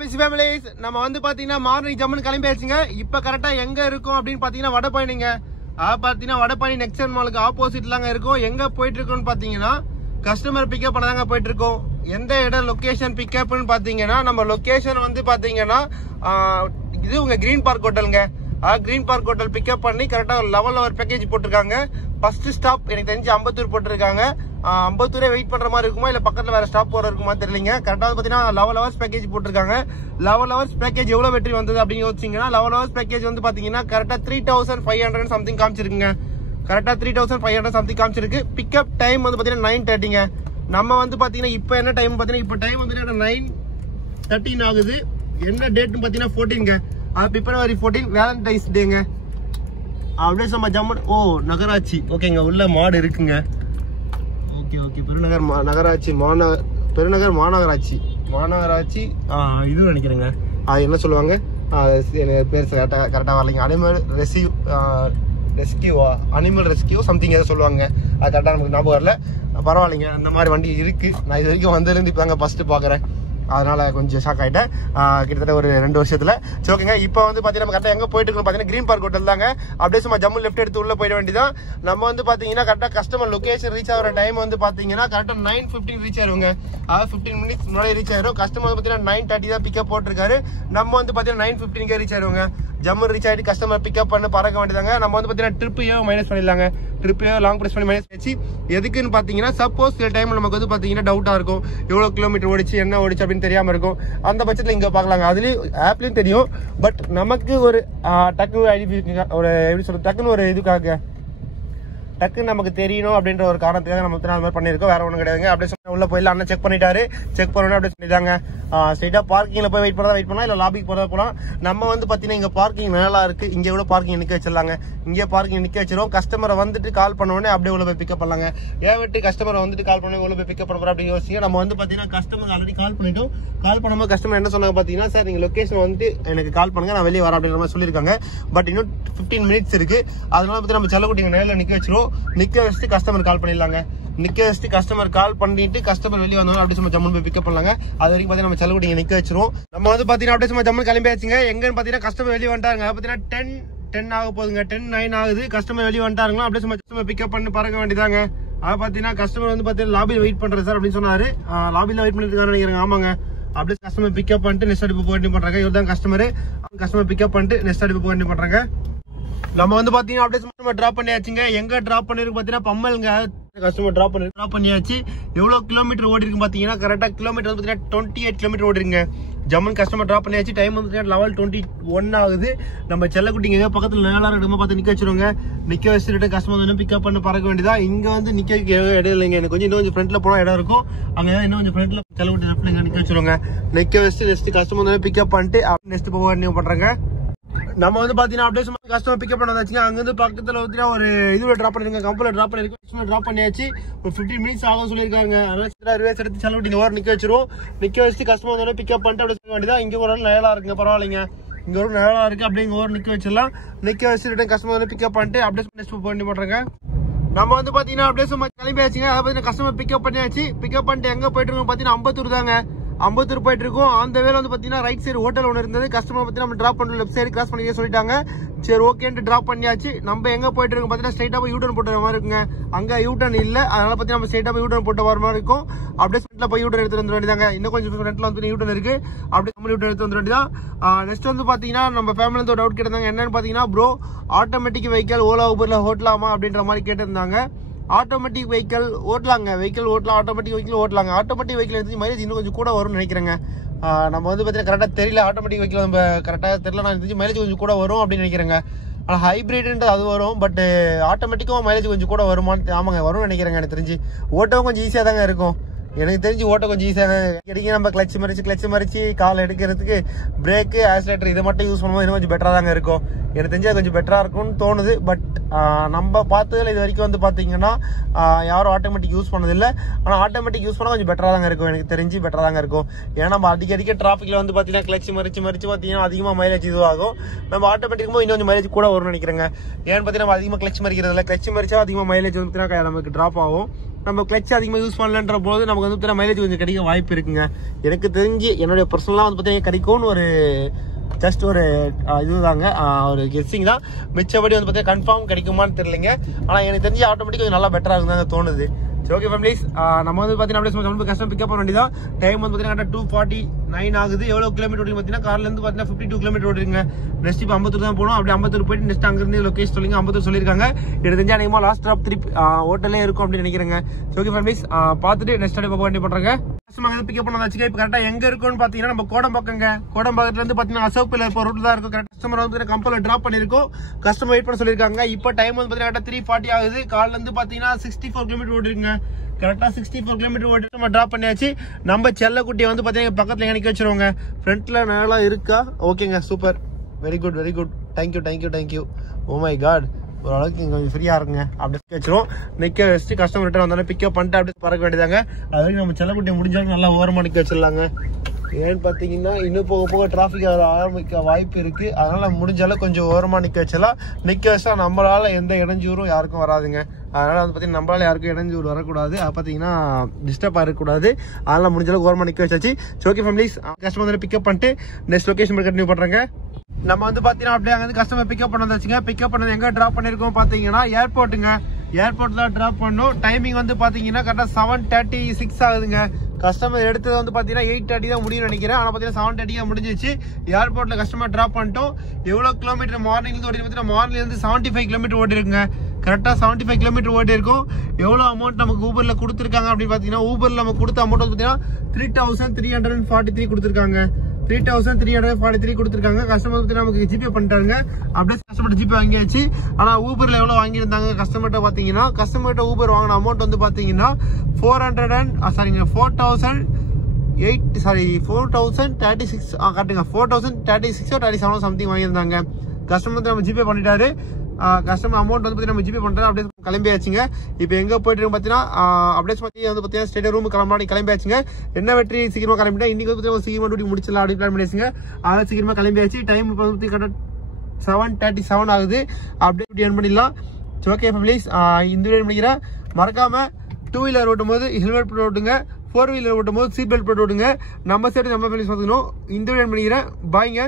PC families, நம்ம வந்து பாத்தீங்கன்னா மார்னிங் ஜம்முன்னு கிளம்பியாச்சுங்க. இப்ப கரெக்டா எங்க இருக்கும் அப்படின்னு பாத்தீங்கன்னா வடபழனிங்க. பாத்தீங்கன்னா வடபழனி நெக்ஸ்ட் மாலுக்கு ஆப்போசிட்லாங்க இருக்கும். எங்க போயிட்டு இருக்கோம்னு பாத்தீங்கன்னா கஸ்டமர் பிக்கப் பண்ணதாங்க போயிட்டு இருக்கோம். எந்த இடம் லொகேஷன் பிக்கப்னு பாத்தீங்கன்னா நம்ம லொகேஷன் வந்து பாத்தீங்கன்னா இது உங்க கிரீன் பார்க் ஹோட்டலுங்க. கிரீன் பார்க் ஹோட்டல் பிக்கப் பண்ணி கரெக்டா 11 ஹவர் பேக்கேஜ் போட்டிருக்காங்க. ஃபர்ஸ்ட் ஸ்டாப் எனக்கு தெரிஞ்சு அம்பத்தூர் போட்டிருக்காங்க. அம்பத்தூரே வெயிட் பண்ற மாதிரி இருக்குமா இல்ல பக்கத்துல வேற ஸ்டாப் போற இருக்குமா தெரியலங்க. கரெக்டா பாத்தீங்கன்னா 11 ஹவர்ஸ் பேக்கேஜ் போட்டிருக்காங்க. 11 ஹவர்ஸ் பேக்கேஜ் எவ்வளவு வெற்றி வந்தது அப்படின்னு யோசிச்சீங்கன்னா 11 ஹவர்ஸ் பேக்கேஜ் வந்து பாத்தீங்கன்னா கரெக்டா 3500 சம்திங் காமிச்சிருக்குங்க. கரெக்டா 3500 சம்திங் காமிச்சிருக்கு. பிக்கப் டைம் வந்து பாத்தீங்கன்னா 9:30ங்க. நம்ம வந்து பாத்தீங்கன்னா இப்ப என்ன டைம் பாத்தீங்கன்னா இப்ப டைம் வந்து 9:13 ஆகுது. என்ன டேட்னு பாத்தீங்கன்னா 14ங்க. பிப்ரவரி 14 வேலண்டைன்ஸ் டேங்க. அப்படியே நம்ம ஜம்மு நகராட்சி ஓகேங்க. உள்ள மாடு இருக்குங்க. ஓகே பெருநகர் நகராட்சி பெருநகர் மாநகராட்சி இது நினைக்கிறேங்க. என்ன சொல்லுவாங்க பேர் கரெக்டா வரலைங்க. அனிமல் ரெஸ்கியூ சம்திங் ஏதோ சொல்லுவாங்க. அது கரெக்டா நமக்கு ஞாபகம் வரல. பரவாயில்லைங்க. அந்த மாதிரி வண்டி இருக்கு. நான் இது வரைக்கும் வந்ததுலேருந்து இப்ப ஃபர்ஸ்ட் பாக்குறேன். அதனால கொஞ்சம் ஷாக் ஆயிட்டேன். கிட்டத்தட்ட ஒரு 2 வருஷத்துல. சரி ஓகேங்க. இப்போ வந்து பாத்தீங்கன்னா கரெக்டா எங்க போயிட்டு இருக்கோம் பாத்தீங்கன்னா கிரீன் பார்க் ஹோட்டல் தாங்க. அப்படியே சும்மா ஜம்மு லெஃப்ட் எடுத்து உள்ள போயிட வேண்டியதான். நம்ம வந்து பாத்தீங்கன்னா கரெக்டா கஸ்டமர் லொகேஷன் ரீச் ஆகிற டைம் வந்து பாத்தீங்கன்னா கரெக்டா 9:15 ரீச் ஆயிருங்க. அதாவது 15 மினிட்ஸ் முன்னாடி ரீச் ஆயிரும். கஸ்டமர் பாத்தீங்கன்னா 9:30 தான் பிக்கப் போட்டிருக்காரு. நம்ம வந்து பாத்தீங்கன்னா 9:15 ரீச் ஆயிருங்க. ஜம்மு ரீச் ஆயிட்டு கஸ்டமர் பிக்கப் பண்ண பறக்க வேண்டியதாங்க. நம்ம வந்து பாத்தீங்கன்னா ட்ரிப்பையோ மைனஸ் பண்ணிடலாங்க. ட்ரிப்பையோ லாங் பிரஸ் பண்ணி மைனஸ் ஆச்சு. எதுக்குன்னு பாத்தீங்கன்னா சப்போஸ் சில டைம் நமக்கு வந்து பாத்தீங்கன்னா டவுட்டா இருக்கும். எவ்வளவு கிலோமீட்டர் ஓடிச்சு என்ன ஓடிச்சு அப்படின்னு தெரியாம இருக்கும். அந்த பட்சத்துல இங்க பாக்கலாங்க. அதுலயும் ஆப்லயும் தெரியும். பட் நமக்கு ஒரு டக்குன்னு ஒரு இதுக்காக டக்குன்னு நமக்கு தெரியணும் அப்படின்ற ஒரு காரணத்துக்காக நம்ம அது மாதிரி பண்ணிருக்கோம். வேற ஒண்ணும் கிடையாதுங்க. அப்படியே உள்ள போயிடலாம். அண்ணன் செக் பண்ணிட்டாரு. செக் பண்ணணும் அப்படியே சொல்லிட்டாங்க. ஸ்ட்ரைட்டா பார்க்கிங்ல போய் வெயிட் பண்ணலாம் இல்ல லாபிக்கு போறதா போலாம். நம்ம வந்து பாத்தீங்கன்னா இங்க பார்க்கிங் நல்லா இருக்கு. இங்க எவ்வளவு பார்க்கிங் நிக்க வச்சிடலாங்க. இங்கே பார்க்கிங் நிக்க வச்சிரும். கஸ்டமரை வந்துட்டு கால் பண்ண உடனே அப்படியே உள்ள போய் பிக்கப் பண்ணலாங்க. ஏன் விட்டு கஸ்டமரை வந்துட்டு கால் பண்ணி உள்ள போய் பிக்கப் பண்ண போறோம் அப்படின்னு யோசிச்சு நம்ம வந்து பாத்தீங்கன்னா கஸ்டமர் ஆல்ரெடி கால் பண்ணிட்டோம். கால் பண்ணும்போது கஸ்டமர் என்ன சொன்னாங்க பாத்தீங்கன்னா சார் நீங்க லொகேஷன் வந்து எனக்கு கால் பண்ணுங்க நான் வெளியே வரேன் அப்படின்ற மாதிரி சொல்லியிருக்காங்க. பட் இன்னும் 15 மினிட்ஸ் இருக்கு. அதனால பத்தி நம்ம செல்லக்குட்டிங்க நேரில் நிக்க வச்சிரும். நிக்க வச்சுட்டு கஸ்டமர் கால் பண்ணிடலாங்க. நிக்க வச்சுட்டு கஸ்டமர் கால் பண்ணிட்டு கஸ்டமர் வெளியே வந்தோம் அப்படியே சும்மா ஜம்மு போய் பிக்கப் பண்ணலாங்க. அது வரைக்கும் பாத்தீங்கன்னா நம்ம செல்லக்குட்டிங்க நிக்க வச்சிரும். நம்ம வந்து பாத்தீங்கன்னா அப்படியே சும்மா ஜம்மு கிளம்பியாச்சுங்க. எங்கன்னு பாத்தீங்கன்னா கஸ்டமர் வெளியே வந்துட்டாங்க. பாத்தீங்கன்னா 10 ஆக போகுதுங்க. 10:09 ஆகுது. கஸ்டமர் வெளியே வந்துட்டாருங்களா. அப்படியே சும்மா கஸ்டமர் பிக்கப் பண்ணி பறக்க வேண்டியதாங்க. அது பாத்தீங்கன்னா கஸ்டமர் வந்து பாத்தீங்கன்னா லாபியில் வெயிட் பண்றேன் சார் அப்படின்னு சொன்னாரு. லாபியில் வெயிட் பண்ணிட்டு நினைக்கிறேன். ஆமாங்க. அப்படியே கஸ்டமர் பிக்கப் பண்ணிட்டு நெக்ஸ்ட் அடுப்பு போய் பண்றாங்க. இவர் தான் கஸ்டமர் பிக்கப் பண்ணிட்டு நெக்ஸ்ட் அடுப்பு போய் பண்றாங்க. நம்ம வந்து பாத்தீங்கன்னா அப்படியே டிராப் பண்ணியாச்சுங்க. எங்க டிராப் பண்ணிருக்கு பாத்தீங்கன்னா பம்மல்ங்க. கஸ்டமர் டிராப் பண்ணியாச்சு. எவ்வளவு கிலோமீட்டர் ஓடி இருக்கு பாத்தீங்கன்னா கரெக்டா கிலோமீட்டர் வந்து 28 கிலோமீட்டர் ஓடி இருக்குங்க. ஜம்மன் கஸ்டமர் டிராப் பண்ணியாச்சு. டைம் வந்து 11:21 ஆகுது. நம்ம செல்லக்குட்டிங்க பக்கத்துல நேரம் இடமா பார்த்து நிக்க வச்சிருவாங்க. நிக்க வச்சுட்டு கஸ்டமர் வந்து பிக்கப் பண்ணி பறக்க வேண்டியதா. இங்க வந்து நிக்க இடம் இல்லைங்க. எனக்கு கொஞ்சம் இன்னும் கொஞ்சம் ஃப்ரண்ட்ல போனா இடம் இருக்கும். அங்க இன்னும் கொஞ்சம் ஃப்ரண்ட்ல செல்லக்குட்டி லெஃப்ட்ல நிக்க வச்சிருவாங்க. நிக்க வச்சுட்டு நெக்ஸ்ட் கஸ்டமர் வந்து பிக்கப் பண்ணிட்டு நெக்ஸ்ட் போக வேண்டிய பண்றாங்க. நம்ம வந்து பாத்தீங்கன்னா அப்படியே சும்மா கஸ்டமர் பிக்கப் பண்ண வச்சுங்க. அங்க இருந்து பக்கத்துல வந்து ஒரு இதுல டிராப் பண்ணிருக்கேன். கம்பெனில டிராப் பண்ணிருக்கேன். டிராப் பண்ணியாச்சு. ஒரு 15 மினிட்ஸ் ஆகும் சொல்லியிருக்காங்க. அதனால ரிவர்ஸ் எடுத்து செல்லக்குட்டி ஓர நிக்க வச்சிரும். நிக்க வச்சு கஸ்டமர் வந்து பிக்கப் பண்ணிட்டு அப்படியே சொல்ல வேண்டியதா. இங்க ஒரு நேரா இருக்குங்க. பரவாயில்லைங்க. இங்க ஒரு நேரா இருக்கு. அப்படியே இங்க ஓர நிக்க வச்சிடலாம். நிக்க வச்சுட்டு கஸ்டமர் வந்து பிக்கப் பண்ணிட்டு அப்படியே நெக்ஸ்ட் பண்ணி பண்றாங்க. நம்ம வந்து பாத்தீங்கன்னா அப்படியே சும்மா கிளம்பியாச்சுங்க. அதை பத்தி கஸ்டமர் பிக்கப் பண்ணியாச்சு. பிக்கப் பண்ணிட்டு எங்க போயிட்டு இருக்கோம் பாத்தீங்கன்னா அம்பத்தூர் தாங்க. அம்பத்தூர் போயிட்டு இருக்கோம். அந்த வேலை வந்து பாத்தீங்கன்னா ரைட் சைடு ஹோட்டல் ஒன்று இருந்தது. கஸ்டமர் பத்தி நம்ம டிராப் பண்ண லெஃப்ட் சைடு கிராஸ் பண்ணி சொல்லிட்டாங்க. சரி ஓகேன்னு டிராப் பண்ணியாச்சு. நம்ம எங்க போயிட்டு இருக்கோம் பாத்தீங்கன்னா ஸ்ட்ரைட்டா போய் யூட்டர்ன் போட்ட மாதிரி இருக்குங்க. அங்க யூட்டர்ன் இல்ல. அதனால பாத்தீங்கன்னா நம்ம ஸ்ட்ரைட்டா போய் யூட்டர்ன் போட்ட வர மாதிரி இருக்கும். அப்படியே ஃப்ரண்ட்ல போய் யூட்டர்ன் எடுத்து வந்து வேண்டியதாங்க. இன்னும் கொஞ்சம் ஃப்ரண்ட்ல வந்து யூட்டர்ன் இருக்கு. அப்படியே நம்ம யூட்டர்ன் எடுத்து வந்து வேண்டியதான். நெக்ஸ்ட் வந்து பாத்தீங்கன்னா நம்ம ஃபேமிலில இருந்து ஒரு டவுட் கேட்டிருந்தாங்க. என்னன்னு பாத்தீங்கன்னா ப்ரோ ஆட்டோமேட்டிக் வெஹிக்கல் ஓலா ஊபர்ல ஓட்டலாமா அப்படின்ற மாதிரி கேட்டிருந்தாங்க. ஆட்டோமேட்டிக் வெஹிக்கல் ஓட்டலாங்க. ஆட்டோமேட்டிக் வெஹிக்கல் ஓட்டலாங்க. ஆட்டோமேட்டிக் வெஹிக்கல் எடுத்து மைலேஜ் இன்னும் கொஞ்சம் கூட வரும்னு நினைக்கிறேங்க. நம்ம வந்து பாத்தீங்கன்னா கரெக்டா தெரியல. ஆட்டோமேட்டிக் வெஹிக்கல் நம்ம கரெக்டா தெரியல. நான் தெரிஞ்சு மைலேஜ் கொஞ்சம் கூட வரும் அப்படின்னு நினைக்கிறேங்க. ஆனா ஹைபிரிட்ன்றது அது வரும். பட் ஆட்டோமேட்டிக்கும் மைலேஜ் கொஞ்சம் கூட வருமானு ஆமாங்க வரும்னு நினைக்கிறேங்க. எனக்கு தெரிஞ்சு ஓட்டவும் கொஞ்சம் ஈஸியா தாங்க இருக்கும். எனக்கு தெரிஞ்சு ஓட்ட கொஞ்சம் ஈஸியாக கிடைக்கும். நம்ம கிளச் மறிச்சு கால் எடுக்கிறதுக்கு பிரேக்கு ஆக்சிலேட்டர் இதை மட்டும் யூஸ் பண்ணும்போது இன்னும் கொஞ்சம் பெட்டரா தாங்க இருக்கும். எனக்கு தெரிஞ்சு அது கொஞ்சம் பெட்டரா இருக்கும்னு தோணுது. பட் நம்ம பார்த்ததுல இது வரைக்கும் வந்து பாத்தீங்கன்னா யாரும் ஆட்டோமேட்டிக் யூஸ் பண்ணதில்லை. ஆனா ஆட்டோமேட்டிக் யூஸ் பண்ணா கொஞ்சம் பெட்டரா தாங்க இருக்கும். எனக்கு தெரிஞ்சு பெட்டரா தாங்க இருக்கும். ஏன்னா நம்ம அடிக்கடிக்க டிராபிக்ல வந்து பாத்தீங்கன்னா கிளச் மறிச்சு பாத்தீங்கன்னா அதிகமா மைலேஜ் இதுவாகும். நம்ம ஆட்டோமேட்டிக் இன்னும் கொஞ்சம் மைலேஜ் கூட வரும்னு நினைக்கிறேங்க. ஏன்னு பாத்தீங்கன்னா நம்ம அதிகமா கிளச் மறிக்கிறதுல கிளச் மறிச்சா அதிகமா மைலேஜ் வந்து நமக்கு டிராப் ஆகும். நம்ம கிளச் அதிகமாக யூஸ் பண்ணலன்ற போது நமக்கு வந்து பார்த்தீங்கன்னா மைலேஜ் கொஞ்சம் கிடைக்க வாய்ப்பு இருக்குங்க. எனக்கு தெரிஞ்சு என்னுடைய பர்சனலாக வந்து பார்த்தீங்கன்னா கிடைக்கும்னு ஒரு ஜஸ்ட் ஒரு இதுதாங்க, ஒரு கெஸ்ஸிங் தான். மிச்சபடி வந்து பார்த்தீங்கன்னா கன்ஃபார்ம் கிடைக்குமான்னு தெரியலைங்க. ஆனால் எனக்கு தெரிஞ்சு ஆட்டோமேட்டிக்காக கொஞ்சம் நல்லா பெட்டராக இருக்குதாங்க தோணுது. சரி, ஓகே ஃபேமிலிஸ், நம்ம வந்து பார்த்தீங்கன்னா கஸ்டமர் பிக்கப் பண்ண வேண்டியதான். டைம் வந்து பார்த்தீங்கன்னா 2:49 ஆகுது. எவ்வளோ கிலோமீட்டர் ஓடி பார்த்தீங்கன்னா கார்லேருந்து பார்த்தீங்கன்னா 52 கிலோமீட்டர் ஓடிருங்க. நெக்ஸ்ட் இப்போ அம்பத்தூர் தான் போகணும். அப்படி அம்பத்தூர் போயிட்டு நெக்ஸ்ட் அங்கிருந்து லொகேஷன் சொல்லிங்க. அம்பத்தூர் சொல்லியிருக்காங்க. எனக்கு தெரிஞ்சா அதிகமாக லாஸ்ட் ட்ராப் திருப்பி ஹோட்டலே இருக்கும் அப்படின்னு நினைக்கிறேங்க. ஓகே ஃபேமிலிஸ், பார்த்துட்டு நெக்ஸ்ட் டைம் போக வேண்டிய பண்ணுறேங்க. கஸ்டமர் பிக்கப் பண்ண வச்சுக்க. இப்போ கரெக்டாக எங்கே இருக்குன்னு பார்த்தீங்கன்னா நம்ம கோடம்பாக்கங்க. கோடம்பாக்கத்துலேருந்து பார்த்தீங்கன்னா அசோக் பிள்ளை இப்போ ரூட் தான் இருக்கும். கரெக்டாக கஸ்டமர் வந்து கம்பெனியில் ட்ராப் பண்ணியிருக்கோம். கஸ்டமர் வெயிட் பண்ண சொல்லியிருக்காங்க. இப்போ டைம் வந்து பார்த்தீங்கன்னா 3:40 ஆகுது. காலிலேருந்து பார்த்தீங்கன்னா 64 கிலோமீட்டர் ஓடிருங்க. கரெக்டா 64 கிலோமீட்டர் ஓடி நம்ம டிராப் பண்ணியாச்சு. நம்ம செல்லக்குட்டியை வந்து பாத்தீங்கன்னா பக்கத்துல எனக்கு வச்சிருவாங்க. ஃப்ரண்ட்ல நல்லா இருக்கா? ஓகேங்க, super, very good very good, thank you. Oh my God, ஓரளவுக்கு கொஞ்சம் ஃப்ரீயா இருக்குங்க. அப்படியே வச்சிருவோம். நிக்க வச்சுட்டு கஸ்டமர் ரிட்டர்ன் வந்தாலும் பிக்கப் பண்ணிட்டு அப்படியே பறக்க வேண்டியதாங்க. அது வரைக்கும் நம்ம செல்லக்குட்டியை முடிஞ்சாலும் நல்லா ஓரமா நிக்க வச்சிடலாங்க. ஏன்னு பாத்தீங்கன்னா இன்னும் போக போக டிராபிக் ஆரம்பிக்க வாய்ப்பு இருக்கு. அதனால முடிஞ்சாலும் கொஞ்சம் ஓரமா நிக்க வச்சலாம். நிக்க வச்சா நம்மளால எந்த இடைஞ்சூரும் யாருக்கும் வராதுங்க. அதனால வந்து பாத்தீங்கன்னா நம்மளால யாருக்கும் இடைஞ்சூர் வரக்கூடாது. அது பாத்தீங்கன்னா டிஸ்டர்ப் ஆகக்கூடாது. அதனால முடிஞ்சாலும் ஓரமா நிக்க வச்சாச்சு. ஓகே ஃபேமிலிஸ், கஸ்டமர் வந்து பிக்கப் பண்ணிட்டு நெக்ஸ்ட் லொகேஷன் கண்டினியூ பண்றாங்க. நம்ம வந்து பாத்தீங்கன்னா அப்படியே அங்க கஸ்டமர் பிக்கப் பண்ண வச்சுங்க. பிக்கப் பண்ணது எங்க டிராப் பண்ணிருக்கோம் பாத்தீங்கன்னா ஏர்போர்ட்டுங்க. ஏர்போர்ட்ல டிராப் பண்ணோம். டைமிங் வந்து பாத்தீங்கன்னா கரெக்டா 7:36 ஆகுதுங்க. கஸ்டமர் எடுத்தது வந்து பாத்தீங்கன்னா 8:30 தான் முடியும் நினைக்கிறேன். ஆனா பாத்தீங்கன்னா 7:30 முடிஞ்சிச்சு. ஏர்போர்ட்ல கஸ்டமர் டிராப் பண்ணிட்டோம். எவ்வளவு கிலோமீட்டர் மார்னிங்ல இருந்து ஓடி பாத்தீங்கன்னா மார்னிங்ல இருந்து 75 கிலோமீட்டர் ஓடி இருக்குங்க. கரெக்டா 75 கிலோமீட்டர் ஓடி இருக்கும். எவ்வளவு அமௌண்ட் நமக்கு ஊபர்ல கொடுத்துருக்காங்க அப்படின்னு பாத்தீங்கன்னா ஊபர்ல நமக்கு கொடுத்த அமௌண்ட் வந்து பாத்தீங்கன்னா 3,343 கொடுத்துருக்காங்க. 3,343 கொடுத்துருக்காங்க. கஸ்டமர் நமக்கு ஜிபே பண்ணிட்டாங்க. அப்படியே கஸ்டமர் ஜிபே வாங்கியாச்சு. ஆனா ஊபர்ல எவ்வளவு வாங்கியிருந்தாங்க கஸ்டமர்ட்ட பாத்தீங்கன்னா, கஸ்டமர்ட்ட ஊபர் வாங்கின அமௌண்ட் வந்து பாத்தீங்கன்னா 436 கரெக்டுங்க, 4,036 சம்திங் வாங்கியிருந்தாங்க. கஸ்டமர் நம்ம ஜிபே பண்ணிட்டாரு. கஸ்டமர் அமௌண்ட் வந்து நம்ம ஜிபே பண்றோம். அப்படியே கிளம்பியாச்சுங்க. இப்போ எங்க போயிட்டு இருக்கு பாத்தீங்கன்னா அப்படியே வந்து பாத்தீங்கன்னா ஸ்டேட் ரூம் கிளம்பியாச்சுங்க. என்ன வெற்றி சீக்கிரமா கிளம்பிட்டா இன்னைக்கு வந்து சீக்கிரமா டியூட்டி முடிச்சிடலாம் அப்படின்னு பிளான் பண்ணியாச்சுங்க. அதாவது சீக்கிரமா கிளம்பியாச்சு. டைம் இப்போ வந்து 7:37 ஆகுது. அப்படியே டியூட்டி எர்ன் பண்ணிடலாம். ஓகே ஃபேமிலிஸ், இந்த வீடியோ முடிக்கிறேன். மறக்காம 2 வீலர் ஓட்டும் போது ஹெல்மெட் போட்டு ஓட்டுங்க. 4 வீலர் ஓட்டும் போது சீட் பெல்ட் போட்டு ஓட்டுங்க. நம்ம சைடு நம்ம ஃபேமிலிஸ் பார்த்துக்கணும். இந்த வீடியோ முடிக்கிறேன். பாய்ங்க.